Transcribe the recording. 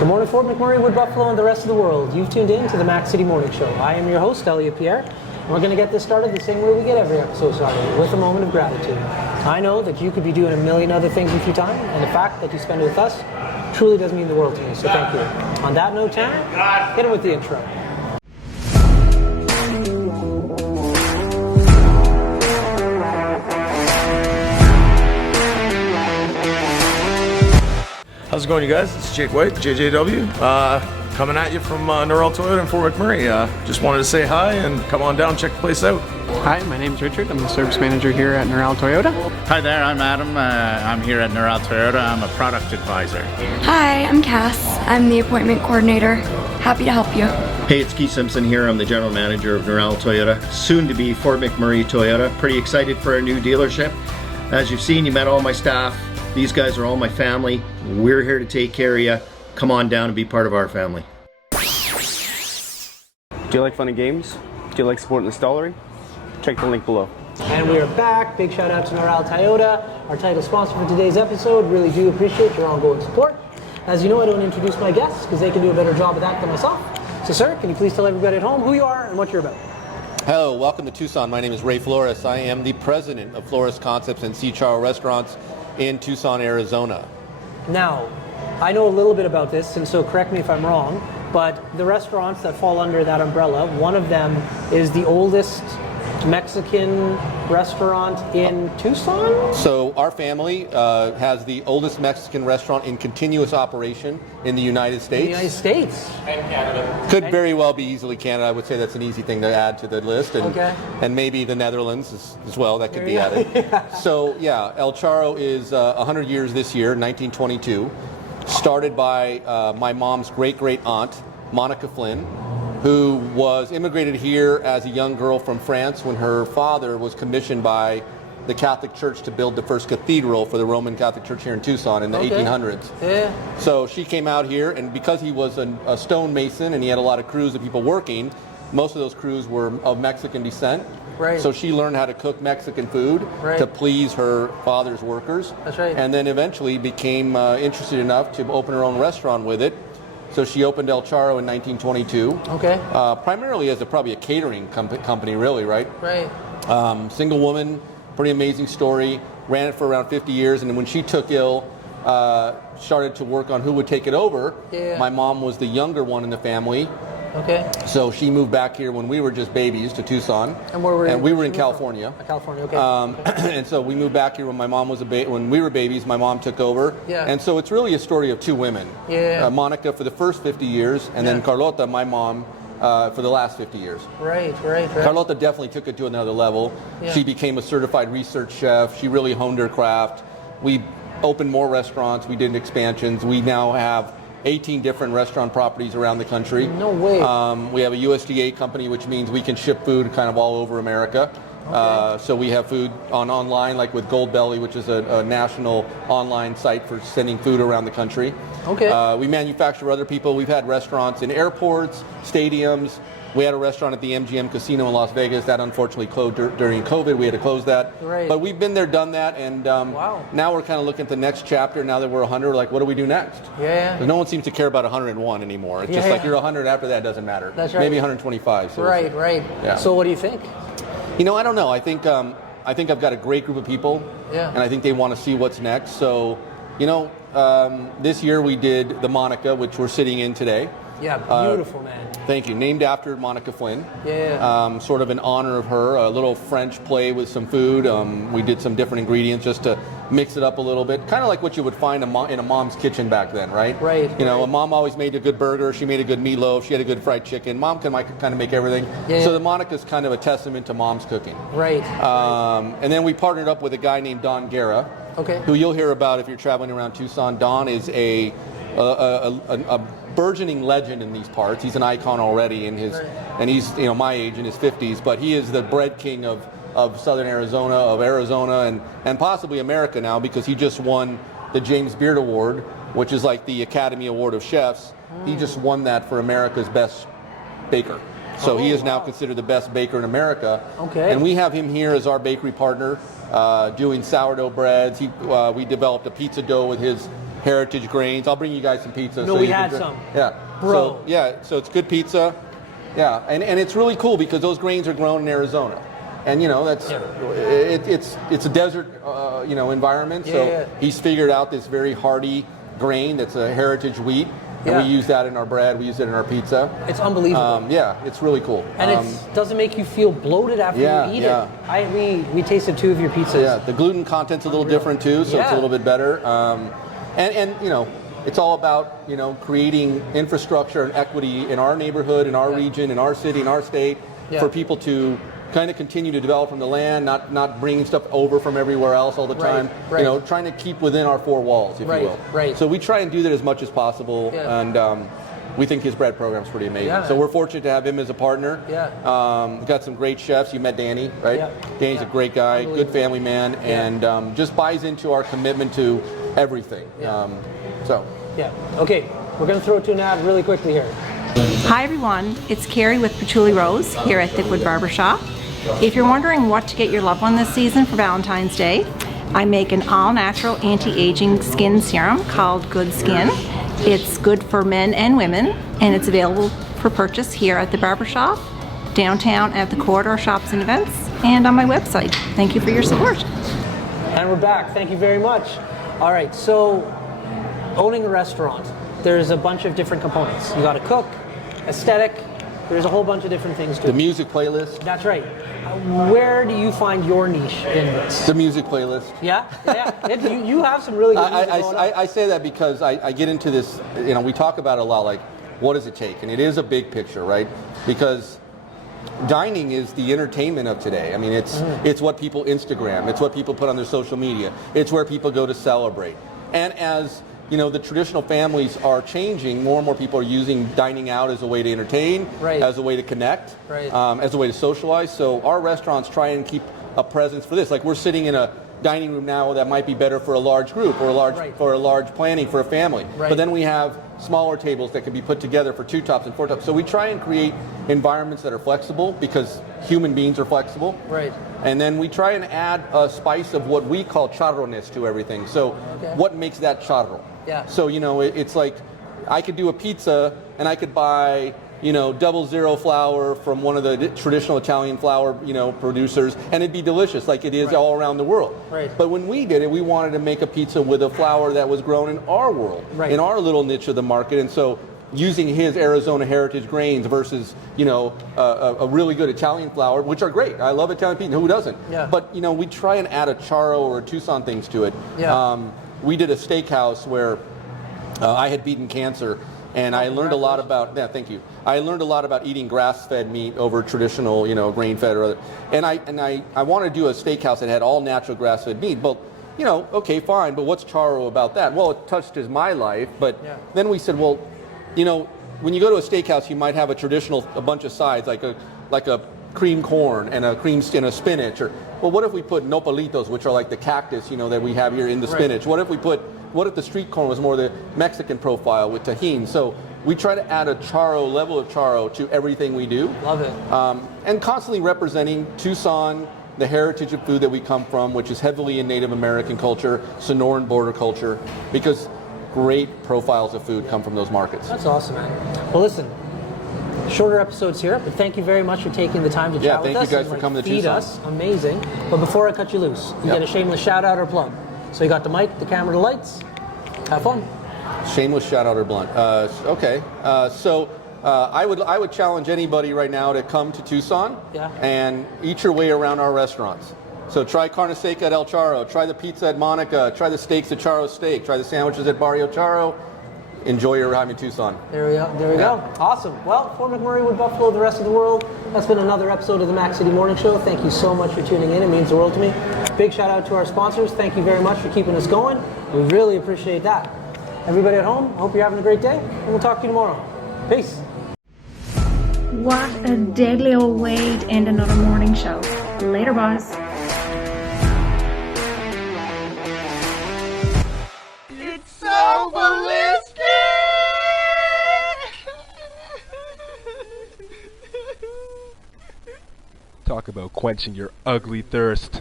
Good morning, Fort McMurray, Wood Buffalo, and the rest of the world. You've tuned in to the Mac City Morning Show. I am your host, Elliot Pierre, and we're going to get this started the same way we get every episode started, with a moment of gratitude. I know that you could be doing a million other things with your time, and the fact that you spend it with us truly does mean the world to me, so thank you. On that note, Tanner, hit him with the intro. How's it going, you guys? It's Jake White, JJW, coming at you from Norrell Toyota in Fort McMurray. Just wanted to say hi and come on down, check the place out. Hi, my name's Richard. I'm the service manager here at Norrell Toyota. Hi there, I'm Adam. I'm here at Norrell Toyota. I'm a product advisor. Hi, I'm Cass. I'm the appointment coordinator. Happy to help you. Hey, it's Keith Simpson here. I'm the general manager of Norrell Toyota, soon to be Fort McMurray Toyota. Pretty excited for our new dealership. As you've seen, you met all my staff. These guys are all my family. We're here to take care of you. Come on down and be part of our family. Do you like fun and games? Do you like supporting the stallery? Check the link below. And we are back. Big shout out to Norrell Toyota, our title sponsor for today's episode. Really do appreciate your ongoing support. As you know, I don't introduce my guests because they can do a better job of that than myself. So sir, can you please tell everybody at home who you are and what you're about? Hello, welcome to Tucson. My name is Ray Flores. I am the president of Flores Concepts and Charro restaurants in Tucson, Arizona. Now, I know a little bit about this, and so correct me if I'm wrong, but the restaurants that fall under that umbrella, one of them is the oldest Mexican restaurant in Tucson? So our family has the oldest Mexican restaurant in continuous operation in the United States. In the United States? And Canada. Could very well be easily Canada. I would say that's an easy thing to add to the list. And, okay. And maybe the Netherlands as well, that could be added. Yeah. So yeah, El Charro is 100 years this year, 1922. Started by my mom's great-great aunt, Monica Flynn, who was immigrated here as a young girl from France when her father was commissioned by the Catholic Church to build the first cathedral for the Roman Catholic Church here in Tucson in the 1800s. Yeah. So she came out here, and because he was a stonemason and he had a lot of crews of people working, most of those crews were of Mexican descent. Right. So she learned how to cook Mexican food to please her father's workers. That's right. And then eventually became interested enough to open her own restaurant with it. So she opened El Charro in 1922. Okay. Primarily as probably a catering company, really, right? Right. Single woman, pretty amazing story. Ran it for around 50 years, and then when she took ill, started to work on who would take it over. Yeah. My mom was the younger one in the family. Okay. So she moved back here when we were just babies to Tucson. And where were you? And we were in California. California, okay. And so we moved back here when my mom was when we were babies. My mom took over. Yeah. And so it's really a story of two women. Yeah. Monica for the first 50 years, and then Carlota, my mom, for the last 50 years. Right. Carlota definitely took it to another level. Yeah. She became a certified research chef. She really honed her craft. We opened more restaurants. We did expansions. We now have 18 different restaurant properties around the country. No way. We have a USDA company, which means we can ship food kind of all over America. Okay. So we have food online, like with Gold Belly, which is a national online site for sending food around the country. Okay. We manufacture other people. We've had restaurants in airports, stadiums. We had a restaurant at the MGM Casino in Las Vegas. That unfortunately closed during COVID. We had to close that. Right. But we've been there, done that, and now we're kind of looking at the next chapter. Now that we're 100, like, what do we do next? Yeah. No one seems to care about 101 anymore. It's just like you're 100. After that, it doesn't matter. That's right. Maybe 125. So right. Yeah. So what do you think? I don't know. I think I've got a great group of people. Yeah. And I think they want to see what's next. So, this year we did the Monica, which we're sitting in today. Yeah, beautiful, man. Thank you. Named after Monica Flynn. Yeah. Sort of in honor of her. A little French play with some food. We did some different ingredients just to mix it up a little bit. Kind of like what you would find in a mom's kitchen back then, right? Right. A mom always made a good burger. She made a good meatloaf. She had a good fried chicken. Mom can kind of make everything. Yeah. So the Monica's kind of a testament to mom's cooking. Right. And then we partnered up with a guy named Don Guerra. Okay. Who you'll hear about if you're traveling around Tucson. Don is a burgeoning legend in these parts. He's an icon already and he's my age, in his 50s, but he is the bread king of Southern Arizona, and possibly America now, because he just won the James Beard Award, which is like the Academy Award of Chefs. He just won that for America's best baker. So he is now considered the best baker in America. Okay. And we have him here as our bakery partner, doing sourdough breads. We developed a pizza dough with his heritage grains. I'll bring you guys some pizza. No, so we you had can some. Yeah. Bro. So, yeah, so it's good pizza. Yeah, and it's really cool because those grains are grown in Arizona. And, you know, that's it's a desert, you know, environment. So he's figured out this very hardy grain that's a heritage wheat. And we use that in our bread. We use it in our pizza. It's unbelievable. Yeah, it's really cool. And it doesn't make you feel bloated after you eat it. We tasted 2 of your pizzas. Yeah, the gluten content's a little different too, so it's a little bit better. And you know, it's all about, you know, creating infrastructure and equity in our neighborhood, in our region, in our city, in our state, for people to kind of continue to develop from the land, not bringing stuff over from everywhere else all the time. You know, trying to keep within our 4 walls, if you will. So we try and do that as much as possible, and we think his bread program's pretty amazing. So we're fortunate to have him as a partner. We've got some great chefs. You met Danny, right? Danny's a great guy, good family man, and just buys into our commitment to everything. Okay, we're going to throw it to an ad really quickly here. Hi everyone, it's Carrie with Patchouli Rose here at Thickwood Barbershop. If you're wondering what to get your loved one this season for Valentine's Day, I make an all-natural anti-aging skin serum called Good Skin. It's good for men and women, and it's available for purchase here at the barbershop, downtown at the corridor shops and events, and on my website. Thank you for your support. And we're back. Thank you very much. All right, so owning a restaurant, there's a bunch of different components. You got to cook, aesthetic, there's a whole bunch of different things to it. The music playlist. That's right. Where do you find your niche in this? The music playlist. Yeah. You have some really good music going on. I say that because I get into this, you know, we talk about it a lot, like, what does it take? And it is a big picture, right? Because dining is the entertainment of today. I mean, it's what people Instagram. It's what people put on their social media. It's where people go to celebrate. And as you know, the traditional families are changing. More and more people are using dining out as a way to entertain, as a way to connect, as a way to socialize. So our restaurants try and keep a presence for this. Like, we're sitting in a dining room now that might be better for a large group or a large planning for a family. But then we have smaller tables that can be put together for 2 tops and 4 tops. So we try and create environments that are flexible because human beings are flexible. And then we try and add a spice of what we call charro-ness to everything. So what makes that charro? So, you know, it's like I could do a pizza and I could buy, you know, 00 flour from one of the traditional Italian flour, you know, producers, and it'd be delicious like it is all around the world. But when we did it, we wanted to make a pizza with a flour that was grown in our world, in our little niche of the market. And so using his Arizona heritage grains versus, you know, a really good Italian flour, which are great. I love Italian pizza. Who doesn't? But, you know, we try and add a Charro or a Tucson things to it. We did a steakhouse where I had beaten cancer, and I learned a lot about. Thank you. I learned a lot about eating grass-fed meat over traditional, you know, grain-fed or other. And I wanted to do a steakhouse that had all natural grass-fed meat. But, you know, okay, fine. But what's Charro about that? Well, it touched my life. But then we said, well, you know, when you go to a steakhouse, you might have a bunch of sides, like a cream corn and a cream and a spinach, or well, what if we put nopalitos, which are like the cactus, you know, that we have here in the spinach? What if the street corn was more the Mexican profile with tahini? So we try to add a charro, level of charro to everything we do. Love it. And constantly representing Tucson, the heritage of food that we come from, which is heavily in Native American culture, Sonoran border culture, because great profiles of food come from those markets. That's awesome, man. Well, listen, shorter episodes here, but thank you very much for taking the time to chat with us. Yeah, thank you guys for coming to feed Tucson. us. Amazing. But before I cut you loose, you get a shameless shout out or plug. So you got the mic, the camera, the lights. Have fun. Shameless shout out or blunt. Okay. I would challenge anybody right now to come to Tucson and eat your way around our restaurants. So try carne seca at El Charro, try the pizza at Monica, try the steaks at Charro Steak, try the sandwiches at Barrio Charro. Enjoy your time in Tucson. There we go. Awesome. Well, for McMurray with Buffalo, the rest of the world, that's been another episode of the Mac City Morning Show. Thank you so much for tuning in. It means the world to me. Big shout out to our sponsors. Thank you very much for keeping us going. We really appreciate that. Everybody at home, hope you're having a great day, and we'll talk to you tomorrow. Peace. What a deadly old way to end another morning show. Later, boys. It's so ballistic! Talk about quenching your ugly thirst.